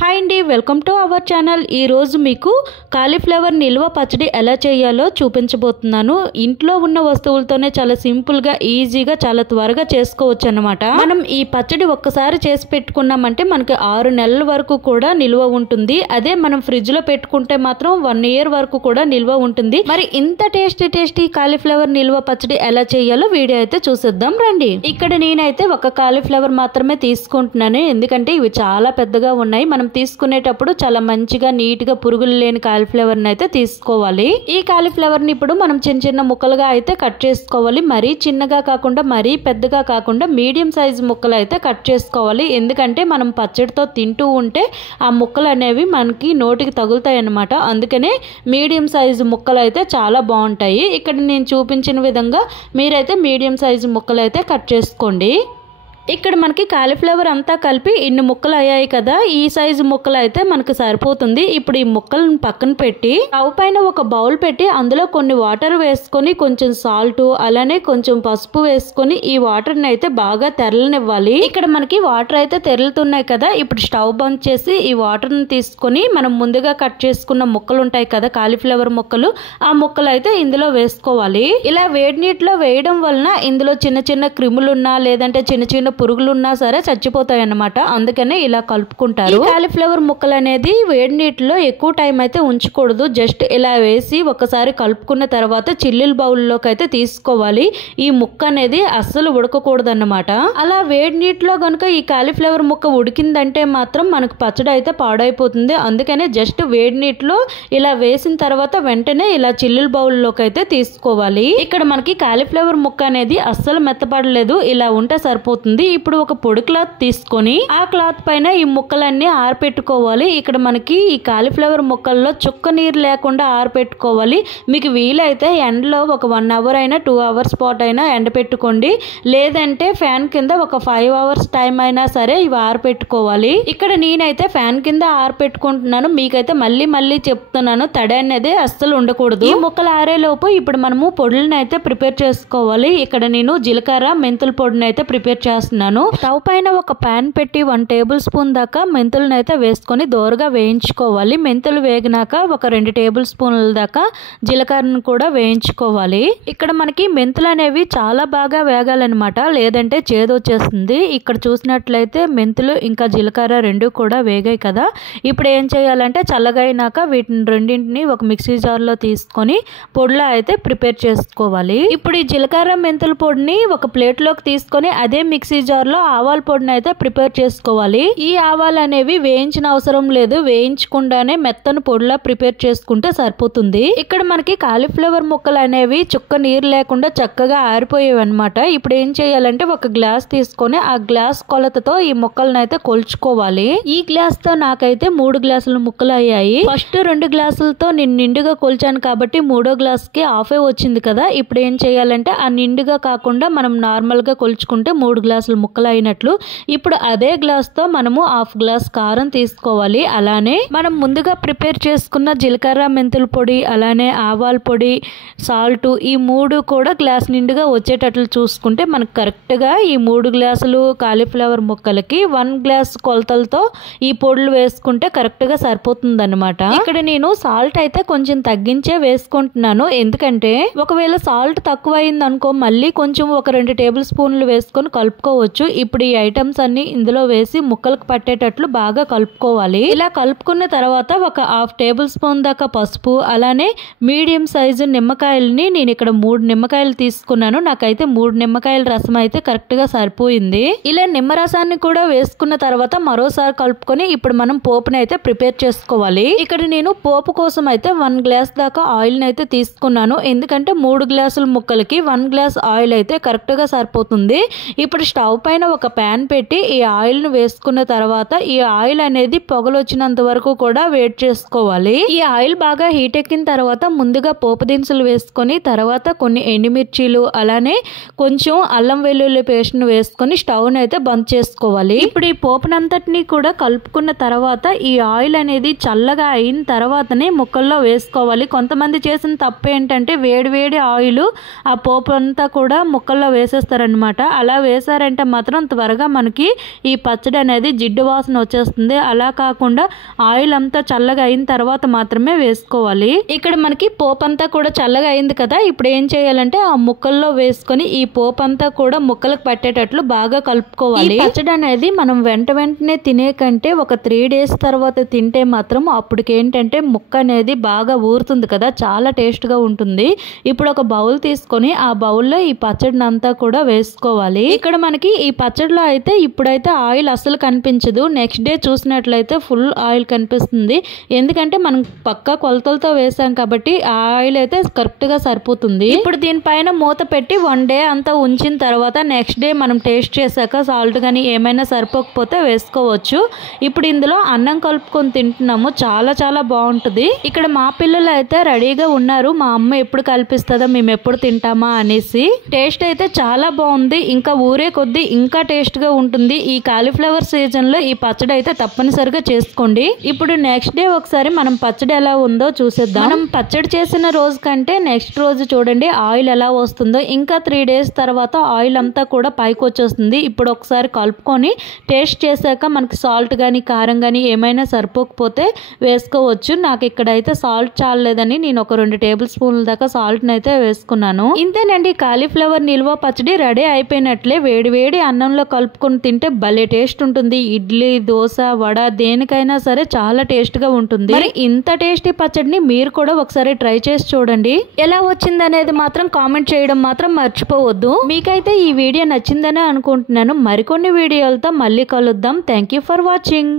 Hi అండి, welcome to our channel. ఈరోజు మీకు కాలీఫ్లవర్ నిల్వ పచ్చడి ఎలా చేయాలో చూపించబోతున్నాను. ఇంట్లో ఉన్న వస్తువులతోనే చాలా సింపుల్గా ఈజీగా చాలా త్వరగా చేసుకోవచ్చు అన్నమాట. మనం ఈ పచ్చడి ఒక్కసారి చేసి పెట్టుకున్నామంటే మనకి 6 నెలల వరకు కూడా నిల్వ ఉంటుంది. అదే మనం ఫ్రిడ్జ్లో పెట్టుకుంటే మాత్రం 1 ఇయర్ వరకు కూడా నిల్వ ఉంటుంది. మరి ఇంత టేస్టీ కాలీఫ్లవర్ నిల్వ పచ్చడి ఎలా చేయాలో వీడియో అయితే చూసేద్దాం రండి. ఇక్కడ నేనైతే ఒక కాలీఫ్లవర్ మాత్రమే తీసుకుంటున్నాను, ఎందుకంటే ఇవి చాలా పెద్దగా ఉన్నాయి. మనం తీసుకునేటప్పుడు చాలా మంచిగా నీట్ గా పురుగులు లేని కాలీఫ్లవర్ ని అయితే తీసుకోవాలి. ఈ కాలీఫ్లవర్ ని ఇప్పుడు మనం చిన్న చిన్న ముక్కలుగా అయితే కట్ చేసుకోవాలి. మరీ చిన్నగా కాకుండా మరీ పెద్దగా కాకుండా మీడియం సైజ్ ముక్కలు అయితే కట్ చేసుకోవాలి. ఎందుకంటే మనం పచ్చడితో తింటూ ఉంటే ఆ ముక్కలు అనేవి మనకి నోటికి తగులుతాయి అన్నమాట. అందుకనే మీడియం సైజు ముక్కలు అయితే చాలా బాగుంటాయి. ఇక్కడ నేను చూపించిన విధంగా మీరైతే మీడియం సైజు ముక్కలు అయితే కట్ చేసుకోండి. ఇక్కడ మనకి కాలీఫ్లవర్ అంతా కలిపి ఇన్ని ముక్కలు అయ్యాయి కదా, ఈ సైజు ముక్కలు అయితే మనకు సరిపోతుంది. ఇప్పుడు ఈ ముక్కలను పక్కన పెట్టి స్టవ్ పైన ఒక బౌల్ పెట్టి అందులో కొన్ని వాటర్ వేసుకొని కొంచెం సాల్ట్ అలానే కొంచెం పసుపు వేసుకొని ఈ వాటర్ ని అయితే బాగా తెరలనివ్వాలి. ఇక్కడ మనకి వాటర్ అయితే తెరలుతున్నాయి కదా, ఇప్పుడు స్టవ్ బంద్ చేసి ఈ వాటర్ ని తీసుకొని మనం ముందుగా కట్ చేసుకున్న ముక్కలు ఉంటాయి కదా కాలీఫ్లవర్ ముక్కలు, ఆ ముక్కలు అయితే ఇందులో వేసుకోవాలి. ఇలా వేడి నీటిలో వేయడం వలన ఇందులో చిన్న చిన్న క్రిములున్నా లేదంటే చిన్న చిన్న పురుగులున్నా సరే చచ్చిపోతాయి అన్నమాట. అందుకనే ఇలా కలుపుకుంటారు. కాలీఫ్లవర్ ముక్కలు అనేది వేడి నీటిలో ఎక్కువ టైం అయితే ఉంచకూడదు. జస్ట్ ఇలా వేసి ఒకసారి కలుపుకున్న తర్వాత చిల్లుల బౌల్లోకి అయితే తీసుకోవాలి. ఈ ముక్క అనేది అస్సలు ఉడకకూడదు అన్నమాట. అలా వేడి నీటిలో కనుక ఈ కాలీఫ్లవర్ ముక్క ఉడికిందంటే మాత్రం మనకు పచ్చడి అయితే పాడైపోతుంది. అందుకనే జస్ట్ వేడి నీటిలో ఇలా వేసిన తర్వాత వెంటనే ఇలా చిల్లుల బౌల్లోకి అయితే తీసుకోవాలి. ఇక్కడ మనకి కాలీఫ్లవర్ ముక్క అనేది అస్సలు మెత్తపడలేదు, ఇలా ఉంటే సరిపోతుంది. ఇప్పుడు ఒక పొడి క్లాత్ తీసుకొని ఆ క్లాత్ పైన ఈ ముక్కలన్నీ ఆరపెట్టుకోవాలి. ఇక్కడ మనకి ఈ కాలీఫ్లవర్ ముక్కల్లో చుక్క నీరు లేకుండా ఆరపెట్టుకోవాలి. మీకు వీలైతే ఎండలో ఒక 1 అవర్ అయినా 2 అవర్స్ పాటు అయినా ఎండ పెట్టుకోండి. లేదంటే ఫ్యాన్ కింద ఒక 5 అవర్స్ టైం అయినా సరే ఇవి ఆరపెట్టుకోవాలి. ఇక్కడ నేనైతే ఫ్యాన్ కింద ఆరపెట్టుకుంటున్నాను. మీకైతే మళ్ళీ చెప్తున్నాను, తడి అనేది అస్సలు ఉండకూడదు. ఈ ముక్కలు ఆరేలోపు ఇప్పుడు మనము పొడులను అయితే ప్రిపేర్ చేసుకోవాలి. ఇక్కడ నేను జీలకర్ర మెంతుల పొడిని అయితే ప్రిపేర్ చేస్తున్నాను. స్టవ్ పైన ఒక పాన్ పెట్టి 1 టేబుల్ స్పూన్ దాకా మెంతులను అయితే వేసుకొని దోరగా వేయించుకోవాలి. మెంతులు వేగినాక ఒక 2 టేబుల్ స్పూన్ల దాకా జీలకర్రను కూడా వేయించుకోవాలి. ఇక్కడ మనకి మెంతులు అనేవి చాలా బాగా వేగాలన్నమాట, లేదంటే చేదు వచ్చేస్తుంది. ఇక్కడ చూసినట్లయితే మెంతులు ఇంకా జీలకర్ర 2 కూడా వేగాయి కదా. ఇప్పుడు ఏం చేయాలంటే చల్లగైనాక వీటిని రెండింటిని ఒక మిక్సీ జార్ లో తీసుకొని పొడిలా అయితే ప్రిపేర్ చేసుకోవాలి. ఇప్పుడు ఈ జీలకర్ర మెంతుల పొడిని ఒక ప్లేట్ లోకి తీసుకొని అదే మిక్సీ జార్ లో ఆవాల పొడిని అయితే ప్రిపేర్ చేసుకోవాలి. ఈ ఆవాలు అనేవి వేయించిన అవసరం లేదు, వేయించకుండానే మెత్తని పొడిలా ప్రిపేర్ చేసుకుంటే సరిపోతుంది. ఇక్కడ మనకి కాలీఫ్లవర్ ముక్కలు అనేవి చుక్క నీరు లేకుండా చక్కగా ఆరిపోయేవి అనమాట. ఇప్పుడు ఏం చేయాలంటే ఒక గ్లాస్ తీసుకొని ఆ గ్లాస్ కొలతతో ఈ ముక్కలను అయితే కొలుచుకోవాలి. ఈ గ్లాస్ తో నాకైతే 3 గ్లాసుల ముక్కలు అయ్యాయి. ఫస్ట్ 2 గ్లాసులతో నేను నిండుగా కొలిచాను కాబట్టి 3వ గ్లాస్ కి హాఫే వచ్చింది కదా. ఇప్పుడు ఏం చేయాలంటే ఆ నిండుగా కాకుండా మనం నార్మల్ గా కొలుచుకుంటే 3 గ్లాసుల ముక్కలు అయినట్లు. ఇప్పుడు అదే గ్లాస్ తో మనము 1/2 గ్లాస్ కారం తీసుకోవాలి. అలానే మనం ముందుగా ప్రిపేర్ చేసుకున్న జీలకర్ర మెంతుల పొడి అలానే ఆవాల పొడి సాల్ట్ ఈ 3 కూడా గ్లాస్ నిండుగా వచ్చేటట్లు చూసుకుంటే మనకు కరెక్ట్ గా ఈ 3 గ్లాసులు కాలీఫ్లవర్ ముక్కలకి 1 గ్లాస్ కొలతలతో ఈ పొడులు వేసుకుంటే కరెక్ట్ గా సరిపోతుంది అనమాట. ఇక్కడ నేను సాల్ట్ అయితే కొంచెం తగ్గించే వేసుకుంటున్నాను, ఎందుకంటే ఒకవేళ సాల్ట్ తక్కువ అయింది అనుకో మళ్ళీ కొంచెం ఒక 2 టేబుల్ స్పూన్లు వేసుకొని కలుపుకోవచ్చు. ఇప్పుడు ఈ ఐటమ్స్ అన్ని ఇందులో వేసి ముక్కలకు పట్టేటట్లు బాగా కలుపుకోవాలి. ఇలా కలుపుకున్న తర్వాత ఒక 1/2 టేబుల్ స్పూన్ దాకా పసుపు అలానే మీడియం సైజు నిమ్మకాయలని నేను ఇక్కడ 3 నిమ్మకాయలు తీసుకున్నాను. నాకైతే 3 నిమ్మకాయల రసం అయితే కరెక్ట్ గా సరిపోయింది. ఇలా నిమ్మరసాన్ని కూడా వేసుకున్న తర్వాత మరోసారి కలుపుకొని ఇప్పుడు మనం పోపుని అయితే ప్రిపేర్ చేసుకోవాలి. ఇక్కడ నేను పోపు కోసం అయితే 1 గ్లాస్ దాకా ఆయిల్ అయితే తీసుకున్నాను, ఎందుకంటే 3 గ్లాసుల ముక్కలకి 1 గ్లాస్ ఆయిల్ అయితే కరెక్ట్ గా సరిపోతుంది. ఇప్పుడు స్టవ్ పైన ఒక ప్యాన్ పెట్టి ఈ ఆయిల్ ను వేసుకున్న తర్వాత ఈ ఆయిల్ అనేది పొగలు వచ్చినంత వరకు కూడా వేడి చేసుకోవాలి. ఈ ఆయిల్ బాగా హీట్ ఎక్కిన తర్వాత ముందుగా పోపు దినుసులు వేసుకొని తర్వాత కొన్ని ఎండుమిర్చీలు అలానే కొంచెం అల్లం వెల్లుల్లి పేస్ట్ ను వేసుకొని స్టవ్ ను అయితే బంద్ చేసుకోవాలి. ఇప్పుడు ఈ పోపునంతటిని కూడా కలుపుకున్న తర్వాత ఈ ఆయిల్ అనేది చల్లగా అయిన తర్వాతనే ముక్కల్లో వేసుకోవాలి. కొంతమంది చేసిన తప్పు ఏంటంటే వేడి ఆయిల్ ఆ పోపు అంతా కూడా ముక్కల్లో వేసేస్తారనమాట. అలా వేసారంటే తింటే మాత్రం త్వరగా మనకి ఈ పచ్చడి అనేది జిడ్డు వాసన వచ్చేస్తుంది. అలా కాకుండా ఆయిల్ అంతా చల్లగా అయిన తర్వాత మాత్రమే వేసుకోవాలి. ఇక్కడ మనకి పోపు అంతా కూడా చల్లగా అయింది కదా, ఇప్పుడు ఏం చేయాలంటే ఆ ముక్కల్లో వేసుకొని ఈ పోపు అంతా కూడా ముక్కలకు పట్టేటట్లు బాగా కలుపుకోవాలి. పచ్చడి అనేది మనం వెంటనే తినే కంటే ఒక 3 days తర్వాత తింటే మాత్రం అప్పటికేంటంటే ముక్క అనేది బాగా ఊరుతుంది కదా, చాలా టేస్ట్గా ఉంటుంది. ఇప్పుడు ఒక బౌల్ తీసుకొని ఆ బౌల్లో ఈ పచ్చడిని అంతా కూడా వేసుకోవాలి. ఇక్కడ మనకి ఈ పచ్చడిలో అయితే ఇప్పుడైతే ఆయిల్ అస్సలు కనిపించదు. నెక్స్ట్ డే చూసినట్లయితే ఫుల్ ఆయిల్ కనిపిస్తుంది. ఎందుకంటే మనం పక్కా కొలతలతో వేసాం కాబట్టి ఆ ఆయిల్ అయితే కరెక్ట్గా సరిపోతుంది. ఇప్పుడు దీనిపైన మూత పెట్టి 1 day అంతా ఉంచిన తర్వాత నెక్స్ట్ డే మనం టేస్ట్ చేశాక సాల్ట్ కానీ ఏమైనా సరిపోకపోతే వేసుకోవచ్చు. ఇప్పుడు ఇందులో అన్నం కలుపుకొని తింటున్నాము, చాలా చాలా బాగుంటుంది. ఇక్కడ మా పిల్లలు అయితే రెడీగా ఉన్నారు, మా అమ్మ ఎప్పుడు కల్పిస్తుందో మేము ఎప్పుడు తింటామా అనేసి. టేస్ట్ అయితే చాలా బాగుంది, ఇంకా ఊరే కొద్దీ ఇంకా టేస్ట్గా ఉంటుంది. ఈ కాలీఫ్లవర్ సీజన్లో ఈ పచ్చడి అయితే తప్పనిసరిగా చేసుకోండి. ఇప్పుడు నెక్స్ట్ డే ఒకసారి మనం పచ్చడి ఎలా ఉందో చూసేద్దాం. మనం పచ్చడి చేసిన రోజు కంటే నెక్స్ట్ రోజు చూడండి ఆయిల్ ఎలా వస్తుందో. ఇంకా 3 days తర్వాత ఆయిల్ అంతా కూడా పైకి వచ్చేస్తుంది. ఇప్పుడు ఒకసారి కలుపుకొని టేస్ట్ చేశాక మనకి సాల్ట్ కానీ కారం కానీ ఏమైనా సరిపోకపోతే వేసుకోవచ్చు. నాకు ఇక్కడైతే సాల్ట్ చాలలేదని నేను ఒక 2 tablespoons దాకా సాల్ట్ని అయితే వేసుకున్నాను. ఇంతేనండి, కాలీఫ్లవర్ నిల్వ పచ్చడి రెడీ అయిపోయినట్లే. వేడి వేడి అన్నంలో కలుపుకొని తింటే భలే టేస్ట్ ఉంటుంది. ఇడ్లీ, దోశ, వడ దేనికైనా సరే చాలా టేస్ట్గా ఉంటుంది. మరి ఇంత టేస్టీ పచ్చడిని మీరు కూడా ఒకసారి ట్రై చేసి చూడండి. ఎలా వచ్చింది అనేది మాత్రం కామెంట్ చేయడం మాత్రం మర్చిపోవద్దు. మీకైతే ఈ వీడియో నచ్చిందనే అనుకుంటున్నాను. మరికొన్ని వీడియోలతో మళ్ళీ కలుద్దాం. Thank you for watching.